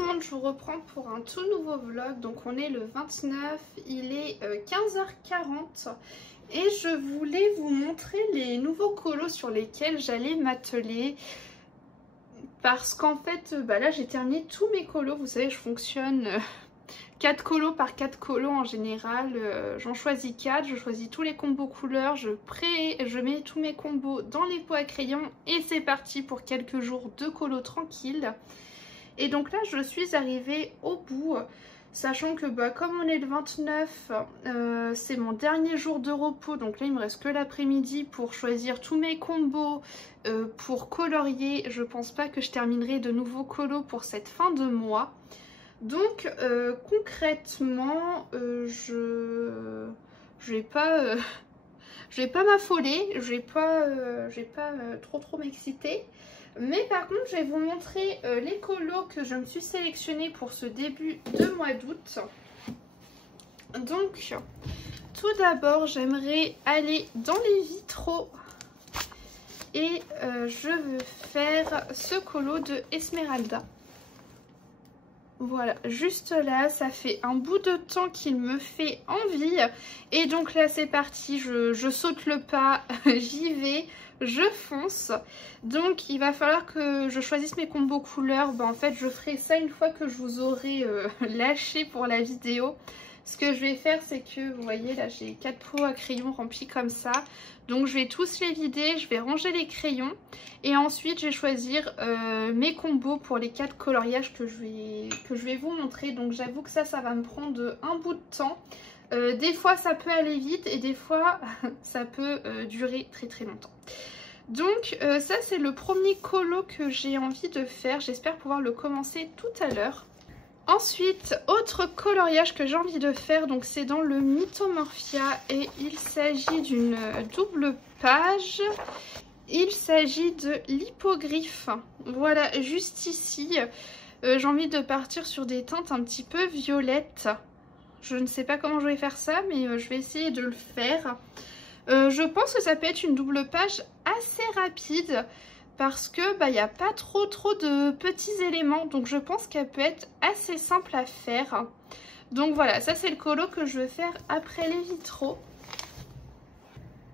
tout le monde, je vous reprends pour un tout nouveau vlog. Donc on est le 29, il est 15h40 et je voulais vous montrer les nouveaux colos sur lesquels j'allais m'atteler. Parce qu'en fait, là j'ai terminé tous mes colos, vous savez je fonctionne 4 colos par 4 colos en général. J'en choisis 4, je choisis tous les combos couleurs, je mets tous mes combos dans les pots à crayon et c'est parti pour quelques jours de colos tranquilles. Et donc là je suis arrivée au bout, sachant que comme on est le 29, c'est mon dernier jour de repos, donc là il me reste que l'après-midi pour choisir tous mes combos, pour colorier. Je pense pas que je terminerai de nouveaux colos pour cette fin de mois. Donc concrètement je vais pas m'affoler, je vais pas trop m'exciter. Mais par contre je vais vous montrer les colos que je me suis sélectionnés pour ce début de mois d'août. Donc tout d'abord j'aimerais aller dans les vitraux et je veux faire ce colo de Esmeralda. Voilà, juste là, ça fait un bout de temps qu'il me fait envie. Et donc là, c'est parti, je saute le pas, j'y vais, je fonce. Donc, il va falloir que je choisisse mes combos couleurs. En fait, je ferai ça une fois que je vous aurai lâché pour la vidéo. Ce que je vais faire, c'est que, vous voyez, là, j'ai 4 pots à crayon remplis comme ça. Donc, je vais tous les vider, je vais ranger les crayons. Et ensuite, je vais choisir mes combos pour les 4 coloriages que je vais vous montrer. Donc, j'avoue que ça va me prendre un bout de temps. Des fois, ça peut aller vite et des fois, ça peut durer très longtemps. Donc, ça, c'est le premier colo que j'ai envie de faire. J'espère pouvoir le commencer tout à l'heure. Ensuite, autre coloriage que j'ai envie de faire, donc c'est dans le Mythomorphia et il s'agit d'une double page. Il s'agit de l'hippogriffe. Voilà, juste ici, j'ai envie de partir sur des teintes un petit peu violettes. Je ne sais pas comment je vais faire ça, mais je vais essayer de le faire. Je pense que ça peut être une double page assez rapide. Parce que il n'y a pas trop de petits éléments. Donc je pense qu'elle peut être assez simple à faire. Donc voilà, ça c'est le colo que je vais faire après les vitraux.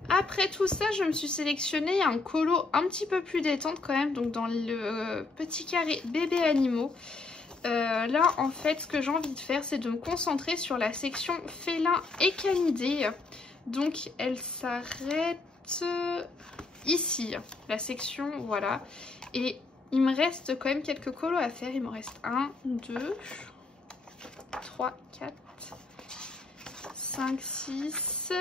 Après tout ça, je me suis sélectionné un colo un petit peu plus détente quand même. Donc dans le petit carré bébé animaux. Là en fait ce que j'ai envie de faire, c'est de me concentrer sur la section félin et canidés. Donc elle s'arrête ici, la section, voilà. Et il me reste quand même quelques colos à faire. Il me reste 1, 2, 3, 4, 5, 6,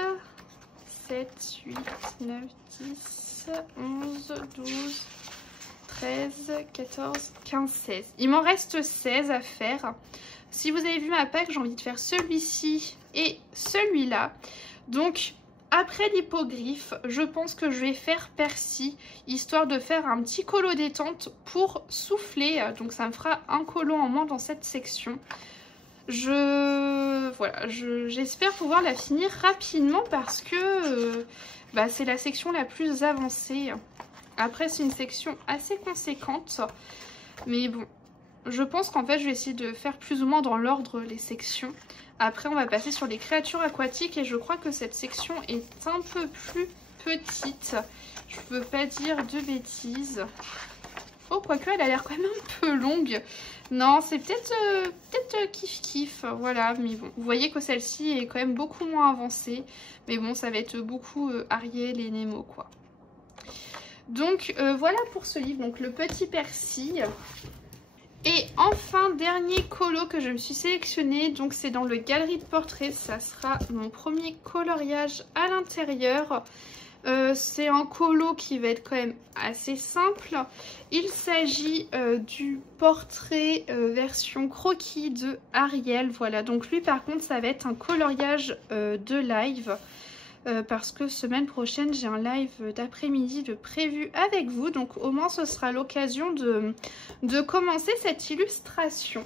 7, 8, 9, 10, 11, 12, 13, 14, 15, 16. Il m'en reste 16 à faire. Si vous avez vu ma pack, j'ai envie de faire celui-ci et celui-là. Donc après l'hippogriffe, je pense que je vais faire persil, histoire de faire un petit colo détente pour souffler. Donc ça me fera un colo en moins dans cette section. Voilà, j'espère pouvoir la finir rapidement parce que c'est la section la plus avancée. Après c'est une section assez conséquente, mais bon, je pense qu'en fait je vais essayer de faire plus ou moins dans l'ordre les sections. Après on va passer sur les créatures aquatiques et je crois que cette section est un peu plus petite. Je veux pas dire de bêtises. Oh, quoique elle a l'air quand même un peu longue. Non, c'est peut-être kiff, voilà. Mais bon, vous voyez que celle-ci est quand même beaucoup moins avancée. Mais bon, ça va être beaucoup Ariel et Nemo, quoi. Donc voilà pour ce livre, donc le petit persil. Et enfin, dernier colo que je me suis sélectionné, donc c'est dans le galerie de portraits, ça sera mon premier coloriage à l'intérieur. C'est un colo qui va être quand même assez simple. Il s'agit du portrait version croquis de Ariel, voilà. Donc lui par contre ça va être un coloriage de live. Parce que semaine prochaine j'ai un live d'après-midi de prévu avec vous, donc au moins ce sera l'occasion de commencer cette illustration.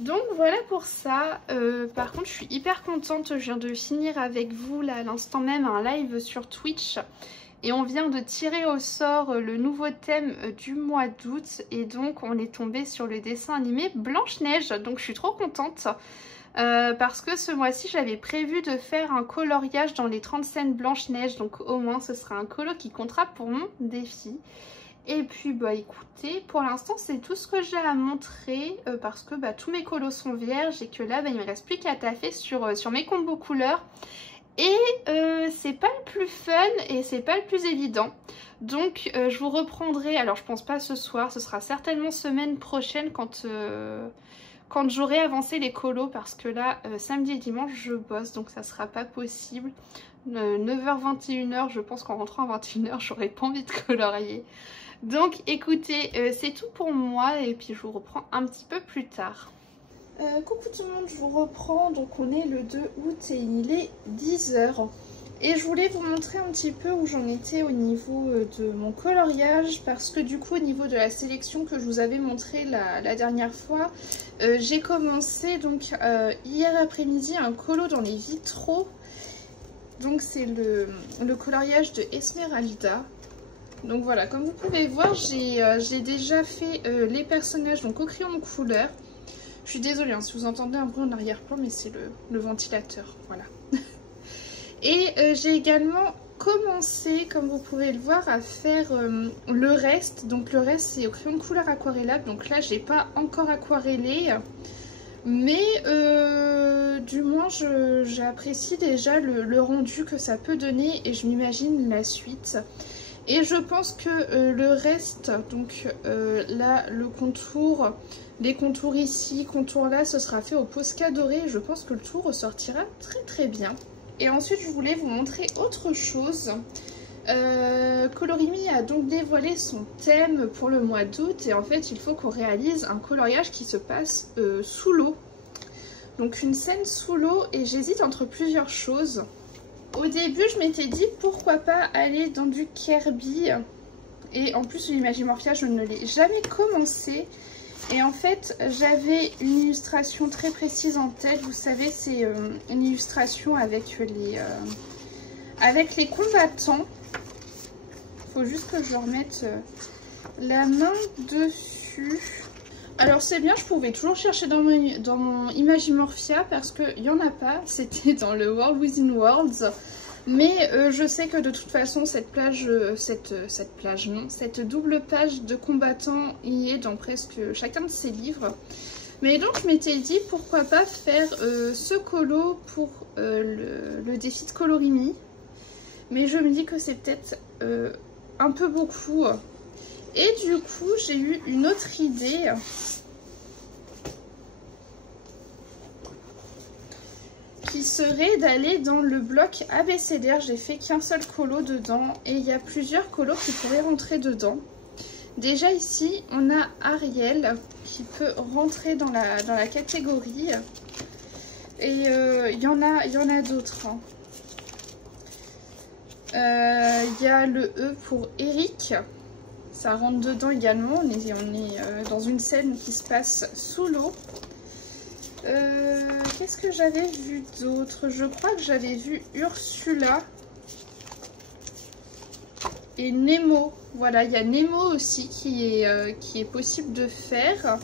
Donc voilà pour ça. Par contre je suis hyper contente, je viens de finir avec vous là à l'instant même un live sur Twitch Et on vient de tirer au sort le nouveau thème du mois d'août. Et donc on est tombé sur le dessin animé Blanche-Neige. Donc je suis trop contente. Parce que ce mois-ci j'avais prévu de faire un coloriage dans les 30 scènes Blanche-Neige. Donc au moins ce sera un colo qui comptera pour mon défi. Et puis bah écoutez, pour l'instant c'est tout ce que j'ai à montrer parce que bah, tous mes colos sont vierges et que là bah, il ne me reste plus qu'à taffer sur mes combos couleurs. Et c'est pas le plus fun et c'est pas le plus évident. Donc je vous reprendrai, alors je pense pas ce soir, ce sera certainement semaine prochaine quand j'aurai avancé les colos parce que là samedi et dimanche je bosse donc ça sera pas possible. 9h-21h, je pense qu'en rentrant à 21h j'aurai pas envie de colorier. Donc écoutez, c'est tout pour moi et puis je vous reprends un petit peu plus tard. Coucou tout le monde, je vous reprends, donc on est le 2 août et il est 10h. Et je voulais vous montrer un petit peu où j'en étais au niveau de mon coloriage parce que du coup au niveau de la sélection que je vous avais montré la dernière fois, j'ai commencé donc hier après-midi un colo dans les vitraux. Donc c'est le coloriage de Esmeralda. Donc voilà, comme vous pouvez voir, j'ai déjà fait les personnages donc au crayon de couleur. Je suis désolée hein, si vous entendez un bruit en arrière-plan, mais c'est le ventilateur, voilà. Et j'ai également commencé, comme vous pouvez le voir, à faire le reste. Donc le reste c'est au crayon de couleur aquarellable. Donc là j'ai pas encore aquarellé. Mais du moins j'apprécie déjà le rendu que ça peut donner et je m'imagine la suite. Et je pense que le reste, donc là le contour, les contours ici, contours là, ce sera fait au Posca doré. Je pense que le tout ressortira très très bien. Et ensuite je voulais vous montrer autre chose. Colorimi a donc dévoilé son thème pour le mois d'août et en fait il faut qu'on réalise un coloriage qui se passe sous l'eau. Donc une scène sous l'eau et j'hésite entre plusieurs choses. Au début je m'étais dit pourquoi pas aller dans du Kirby et en plus l'Imagimorphia je ne l'ai jamais commencé. Et en fait j'avais une illustration très précise en tête, vous savez c'est une illustration avec les combattants. Faut juste que je remette la main dessus. Alors c'est bien, je pouvais toujours chercher dans mon Imagimorphia parce qu'il n'y en a pas, c'était dans le World Within Worlds. Mais je sais que de toute façon cette double page de combattants y est dans presque chacun de ces livres. Mais donc je m'étais dit pourquoi pas faire ce colo pour le défi de Colorimi. Mais je me dis que c'est peut-être un peu beaucoup. Et du coup j'ai eu une autre idée. Qui serait d'aller dans le bloc abécédaire. J'ai fait qu'un seul colo dedans et il y a plusieurs colos qui pourraient rentrer dedans. Déjà ici on a Ariel qui peut rentrer dans la catégorie et il y en a d'autres. Hein. Il y a le E pour Eric, ça rentre dedans également. On est dans une scène qui se passe sous l'eau. Qu'est-ce que j'avais vu d'autre? Je crois que j'avais vu Ursula et Nemo. Voilà, il y a Nemo aussi qui est possible de faire.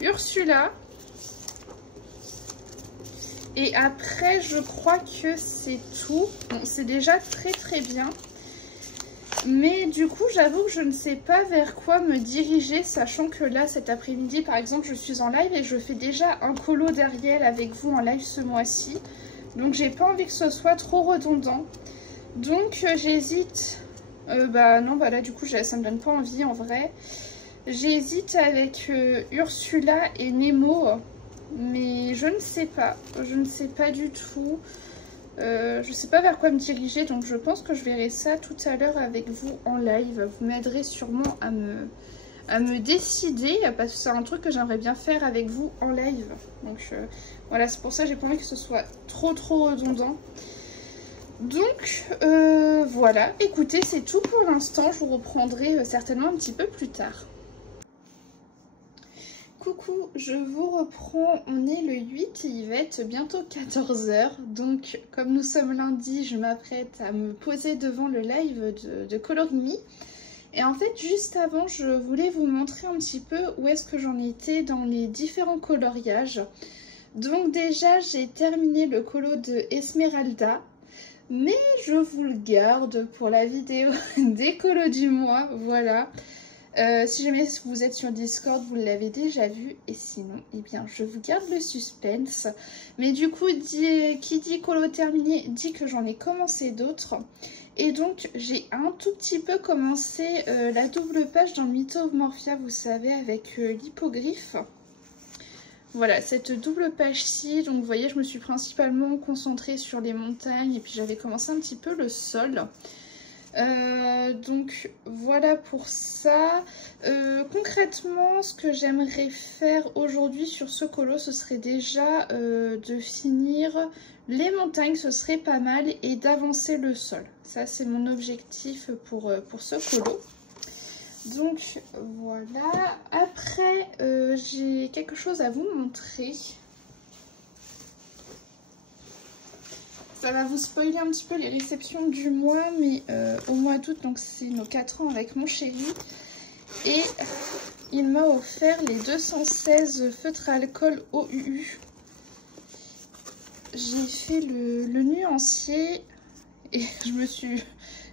Ursula. Et après, je crois que c'est tout. Bon, c'est déjà très très bien. Mais du coup, j'avoue que je ne sais pas vers quoi me diriger, sachant que là, cet après-midi, par exemple, je suis en live et je fais déjà un colo d'Ariel avec vous en live ce mois-ci. Donc, j'ai pas envie que ce soit trop redondant. Donc, j'hésite. Là, du coup, ça me donne pas envie en vrai. J'hésite avec Ursula et Nemo. Mais je ne sais pas du tout, je sais pas vers quoi me diriger, donc je pense que je verrai ça tout à l'heure avec vous en live. Vous m'aiderez sûrement à me décider, parce que c'est un truc que j'aimerais bien faire avec vous en live. Donc voilà, c'est pour ça que j'ai pas envie que ce soit trop redondant. Donc voilà, écoutez, c'est tout pour l'instant, je vous reprendrai certainement un petit peu plus tard. Coucou, je vous reprends, on est le 8 et il va être bientôt 14 h. Donc comme nous sommes lundi, je m'apprête à me poser devant le live de Colorimi. Et en fait juste avant, je voulais vous montrer un petit peu où est-ce que j'en étais dans les différents coloriages. Donc déjà j'ai terminé le colo de Esmeralda, mais je vous le garde pour la vidéo des colos du mois, voilà. Si jamais vous êtes sur Discord, vous l'avez déjà vu, et sinon, eh bien, je vous garde le suspense. Mais du coup, qui dit colo terminé, dit que j'en ai commencé d'autres. Et donc, j'ai un tout petit peu commencé la double page dans le Mythomorphia, vous savez, avec l'hippogriffe. Voilà, cette double page-ci, donc vous voyez, je me suis principalement concentrée sur les montagnes, et puis j'avais commencé un petit peu le sol. Donc voilà pour ça. Concrètement, ce que j'aimerais faire aujourd'hui sur ce colo, ce serait déjà de finir les montagnes, ce serait pas mal, et d'avancer le sol. Ça c'est mon objectif pour ce colo. Donc voilà. Après j'ai quelque chose à vous montrer. Ça va vous spoiler un petit peu les réceptions du mois, mais au mois d'août, donc c'est nos 4 ans avec mon chéri. Et il m'a offert les 216 feutres à alcool OUU. J'ai fait le nuancier et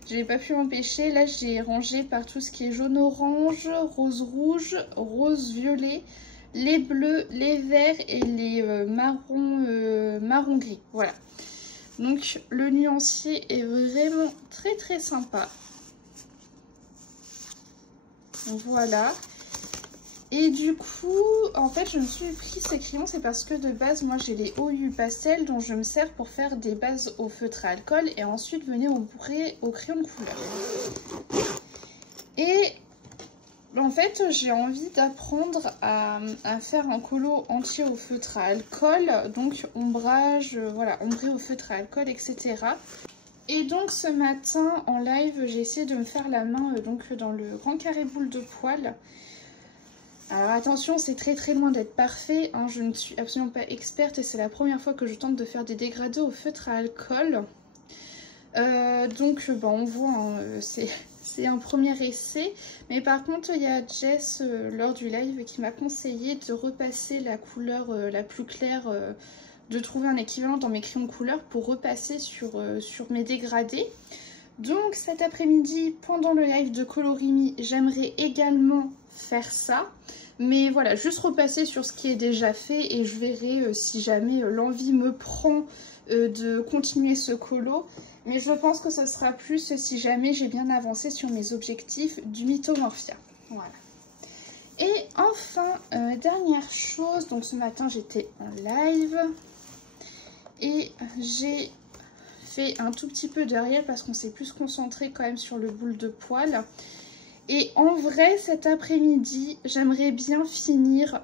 j'ai pas pu m'empêcher. Là, j'ai rangé par tout ce qui est jaune-orange, rose-rouge, rose-violet, les bleus, les verts et les marron-gris. Voilà. Donc le nuancier est vraiment très sympa. Voilà. Et du coup, en fait, je me suis pris ces crayons, c'est parce que de base, moi j'ai les OU pastel dont je me sers pour faire des bases au feutre à alcool et ensuite venir au crayon de couleur. Et en fait, j'ai envie d'apprendre à faire un colo entier au feutre à alcool, donc ombrage, voilà, ombré au feutre à alcool, etc. Et donc ce matin en live, j'ai essayé de me faire la main donc dans le grand carré boule de poil. Alors attention, c'est très loin d'être parfait, hein, je ne suis absolument pas experte et c'est la première fois que je tente de faire des dégradés au feutre à alcool. Donc on voit, hein, c'est un premier essai, mais par contre il y a Jess lors du live qui m'a conseillé de repasser la couleur la plus claire, de trouver un équivalent dans mes crayons de couleur pour repasser sur mes dégradés. Donc cet après-midi pendant le live de Colorimi, j'aimerais également faire ça, mais voilà, juste repasser sur ce qui est déjà fait et je verrai si jamais l'envie me prend de continuer ce colo. Mais je pense que ce sera plus si jamais j'ai bien avancé sur mes objectifs du Mythomorphia. Voilà. Et enfin, dernière chose, donc ce matin j'étais en live et j'ai fait un tout petit peu derrière parce qu'on s'est plus concentré quand même sur le boule de poil. Et en vrai, cet après-midi, j'aimerais bien finir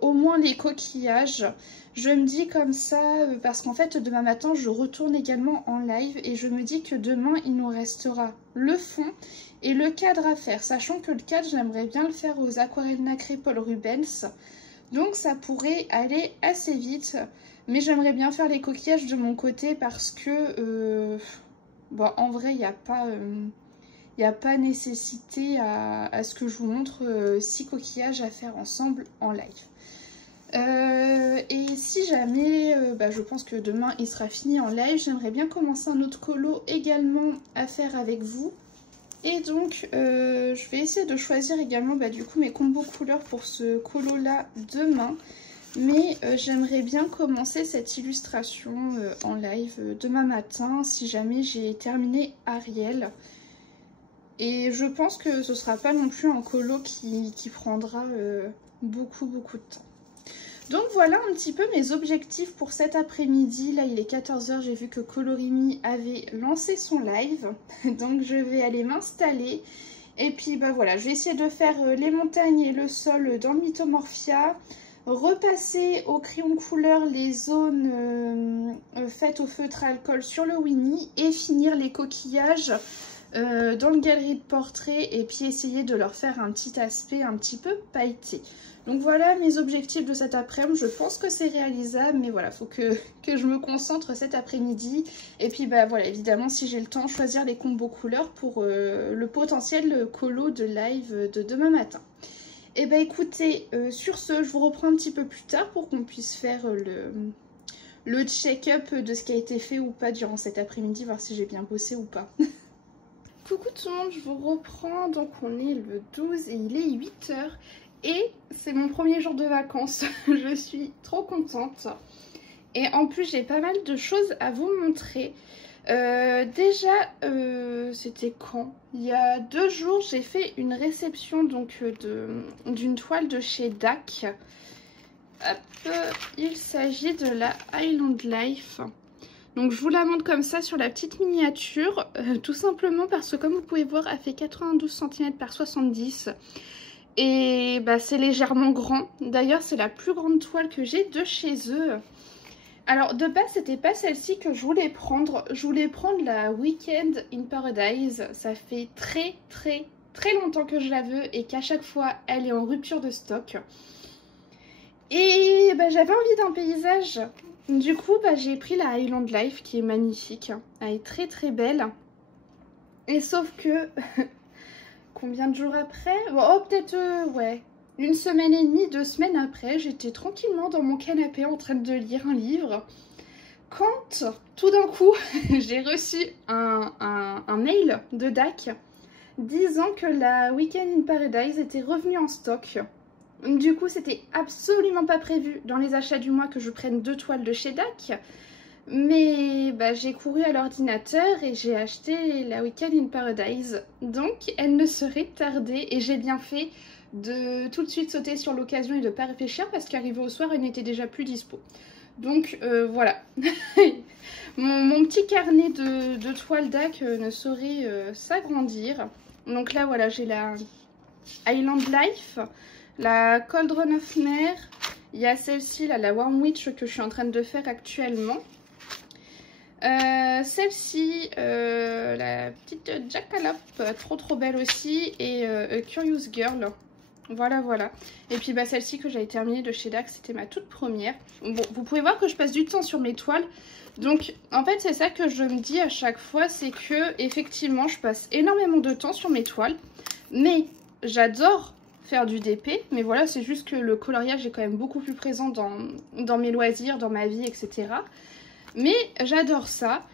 au moins les coquillages. Je me dis comme ça, parce qu'en fait, demain matin, je retourne également en live et je me dis que demain, il nous restera le fond et le cadre à faire. Sachant que le cadre, j'aimerais bien le faire aux aquarelles nacrées Paul Rubens. Donc, ça pourrait aller assez vite. Mais j'aimerais bien faire les coquillages de mon côté parce que, bon, en vrai, il n'y a pas... Il n'y a pas nécessité à ce que je vous montre 6 coquillages à faire ensemble en live. Et si jamais, je pense que demain il sera fini en live, j'aimerais bien commencer un autre colo également à faire avec vous. Et donc je vais essayer de choisir également du coup mes combos couleurs pour ce colo là demain. Mais j'aimerais bien commencer cette illustration en live demain matin si jamais j'ai terminé Ariel. Et je pense que ce sera pas non plus un colo qui prendra beaucoup de temps. Donc voilà un petit peu mes objectifs pour cet après-midi. Là il est 14 h, j'ai vu que Colorimi avait lancé son live. Donc je vais aller m'installer. Et puis voilà, je vais essayer de faire les montagnes et le sol dans le Mythomorphia. Repasser au crayon de couleur les zones faites au feutre à alcool sur le Winnie. Et finir les coquillages dans le galerie de portrait et puis essayer de leur faire un petit aspect un petit peu pailleté. Donc voilà mes objectifs de cet après-midi. Je pense que c'est réalisable, mais voilà, faut que je me concentre cet après-midi. Et puis bah voilà, évidemment si j'ai le temps, choisir les combos couleurs pour le potentiel colo de live de demain matin. Et bah écoutez, sur ce, je vous reprends un petit peu plus tard pour qu'on puisse faire le check-up de ce qui a été fait ou pas durant cet après-midi, voir si j'ai bien bossé ou pas. Coucou tout le monde, je vous reprends. Donc on est le 12 et il est 8 h. Et c'est mon premier jour de vacances. Je suis trop contente. Et en plus j'ai pas mal de choses à vous montrer. Déjà, c'était quand? Il y a 2 jours, j'ai fait une réception donc d'une toile de chez DAC. Hop, il s'agit de la Island Life. Donc je vous la montre comme ça sur la petite miniature, tout simplement parce que comme vous pouvez voir, elle fait 92 cm par 70 et bah, c'est légèrement grand. D'ailleurs c'est la plus grande toile que j'ai de chez eux. Alors de base c'était pas celle-ci que je voulais prendre, je voulais prendre la Weekend in Paradise. Ça fait très longtemps que je la veux et qu'à chaque fois elle est en rupture de stock. Et bah, j'avais envie d'un paysage. Du coup, bah, j'ai pris la Island Life qui est magnifique. Elle est très belle. Et sauf que, combien de jours après? Oh, peut-être, ouais, 1 semaine et demie, 2 semaines après, j'étais tranquillement dans mon canapé en train de lire un livre. Quand, tout d'un coup, j'ai reçu un mail de DAC disant que la Weekend in Paradise était revenue en stock. Du coup, c'était absolument pas prévu dans les achats du mois que je prenne 2 toiles de chez DAC. Mais bah, j'ai couru à l'ordinateur et j'ai acheté la Weekend in Paradise. Donc, elle ne serait tardée et j'ai bien fait de tout de suite sauter sur l'occasion et de pas réfléchir parce qu'arrivé au soir, elle n'était déjà plus dispo. Donc, voilà. mon petit carnet de toiles DAC ne saurait s'agrandir. Donc là, voilà, j'ai la Island Life. La Cauldron of Mer, il y a celle-ci, la Warm Witch que je suis en train de faire actuellement. Celle-ci, la petite Jackalope, trop belle aussi. Et A Curious Girl, voilà. Et puis bah, celle-ci que j'avais terminée de chez DAC, c'était ma toute première. Bon, vous pouvez voir que je passe du temps sur mes toiles. Donc en fait c'est ça que je me dis à chaque fois, c'est que effectivement je passe énormément de temps sur mes toiles. Mais j'adore faire du DP, mais voilà, c'est juste que le coloriage est quand même beaucoup plus présent dans mes loisirs, dans ma vie, etc. Mais j'adore ça,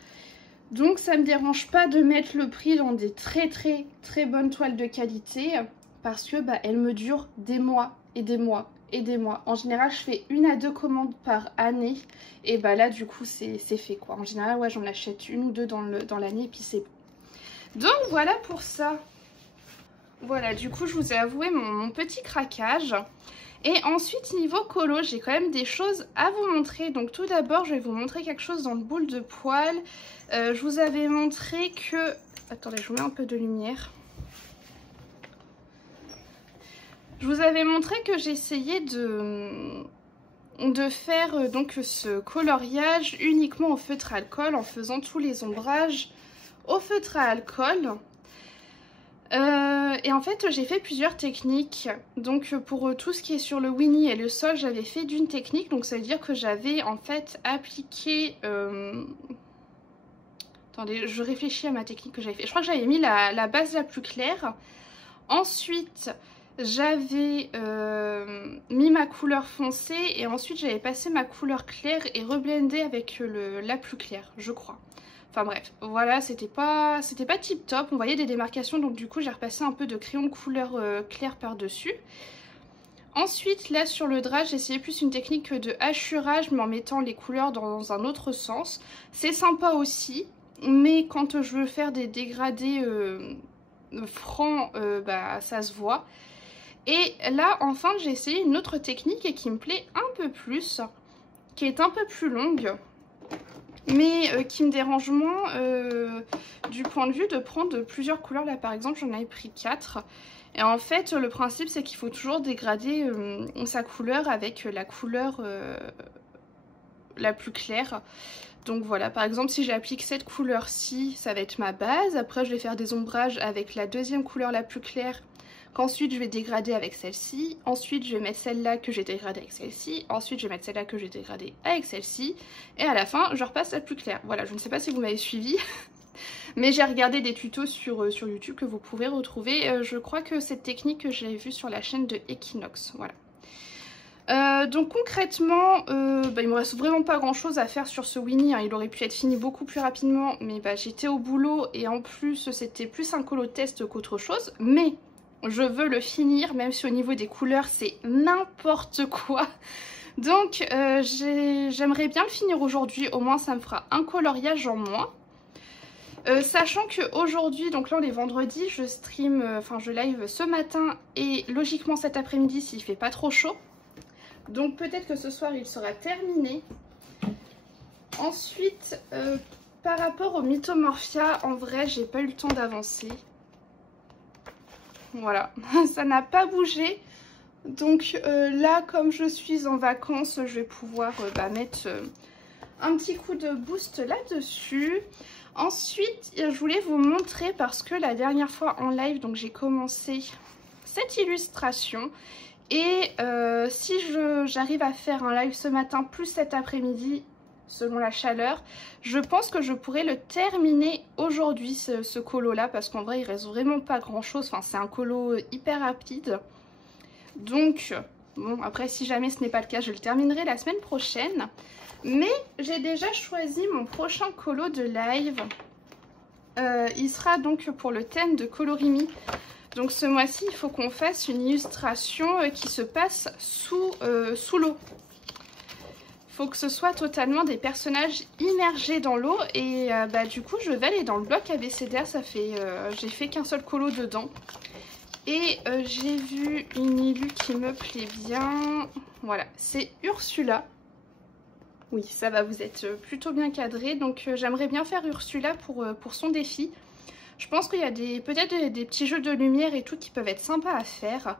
donc ça me dérange pas de mettre le prix dans des très bonnes toiles de qualité, parce que bah, elles me durent des mois et des mois et des mois. En général, je fais 1 à 2 commandes par année, et bah là, du coup, c'est fait quoi. En général, ouais, j'en achète 1 ou 2 dans l'année, et puis c'est bon. Donc voilà pour ça. Voilà, du coup, je vous ai avoué mon petit craquage. Et ensuite, niveau colo, j'ai quand même des choses à vous montrer. Donc tout d'abord, je vais vous montrer quelque chose dans le boule de poêle. Je vous avais montré que... Attendez, je vous mets un peu de lumière. Je vous avais montré que j'essayais de faire donc ce coloriage uniquement au feutre à alcool en faisant tous les ombrages au feutre à alcool. Et en fait j'ai fait plusieurs techniques. Donc pour tout ce qui est sur le Winnie et le sol, j'avais fait d'une technique. Donc ça veut dire que j'avais en fait appliqué attendez, je réfléchis à ma technique que j'avais fait. Je crois que j'avais mis la base la plus claire. Ensuite j'avais mis ma couleur foncée et ensuite j'avais passé ma couleur claire et reblendé avec la plus claire, je crois. Enfin bref, voilà, c'était pas tip top, on voyait des démarcations, donc du coup j'ai repassé un peu de crayon de couleur claire par-dessus. Ensuite, là sur le drap, j'ai essayé plus une technique de hachurage, mais en mettant les couleurs dans un autre sens. C'est sympa aussi, mais quand je veux faire des dégradés francs, bah, ça se voit. Et là, enfin, j'ai essayé une autre technique et qui me plaît un peu plus, qui est un peu plus longue. Mais qui me dérange moins du point de vue de prendre plusieurs couleurs. Là par exemple j'en avais pris 4. Et en fait le principe c'est qu'il faut toujours dégrader sa couleur avec la couleur la plus claire. Donc voilà, par exemple si j'applique cette couleur-ci, ça va être ma base. Après je vais faire des ombrages avec la deuxième couleur la plus claire, qu'ensuite je vais dégrader avec celle-ci. Ensuite je vais mettre celle-là que j'ai dégradée avec celle-ci. Ensuite je vais mettre celle-là que j'ai dégradée avec celle-ci. Et à la fin je repasse la plus claire. Voilà, je ne sais pas si vous m'avez suivi. Mais j'ai regardé des tutos sur YouTube que vous pouvez retrouver. Je crois que cette technique que j'ai vue sur la chaîne de Equinox. Voilà. Donc concrètement, il me reste vraiment pas grand chose à faire sur ce Winnie, hein. Il aurait pu être fini beaucoup plus rapidement, mais j'étais au boulot et en plus c'était plus un colo test qu'autre chose. Mais je veux le finir, même si au niveau des couleurs c'est n'importe quoi. Donc j'aimerais bien le finir aujourd'hui, au moins ça me fera un coloriage en moins. Sachant qu'aujourd'hui, donc là on est vendredi, je stream, je live ce matin et logiquement cet après-midi s'il fait pas trop chaud. Donc peut-être que ce soir il sera terminé. Ensuite, par rapport au Mythomorphia, en vrai j'ai pas eu le temps d'avancer. Voilà, ça n'a pas bougé. Donc là, comme je suis en vacances, je vais pouvoir mettre un petit coup de boost là-dessus. Ensuite, je voulais vous montrer, parce que la dernière fois en live, donc j'ai commencé cette illustration. Et si j'arrive à faire un live ce matin plus cet après-midi, selon la chaleur, je pense que je pourrais le terminer aujourd'hui, ce colo là, parce qu'en vrai il reste vraiment pas grand chose. Enfin, c'est un colo hyper rapide. Donc bon, après si jamais ce n'est pas le cas, je le terminerai la semaine prochaine. Mais j'ai déjà choisi mon prochain colo de live. Il sera donc pour le thème de Colorimi. Donc ce mois-ci, il faut qu'on fasse une illustration qui se passe sous l'eau. Il faut que ce soit totalement des personnages immergés dans l'eau. Et du coup, je vais aller dans le bloc abécédaire. J'ai fait qu'un seul colo dedans. Et j'ai vu une illu qui me plaît bien. Voilà, c'est Ursula. Oui, ça va vous être plutôt bien cadré. Donc j'aimerais bien faire Ursula pour son défi. Je pense qu'il y a peut-être des petits jeux de lumière et tout qui peuvent être sympas à faire.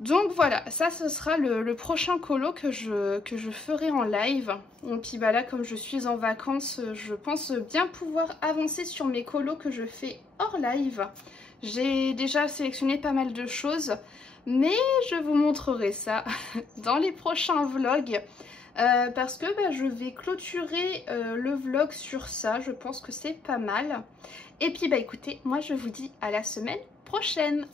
Donc voilà, ça ce sera le prochain colo que je ferai en live. Et puis là, comme je suis en vacances, je pense bien pouvoir avancer sur mes colos que je fais hors live. J'ai déjà sélectionné pas mal de choses, mais je vous montrerai ça dans les prochains vlogs. Parce que je vais clôturer le vlog sur ça, je pense que c'est pas mal. Et puis écoutez, moi je vous dis à la semaine prochaine.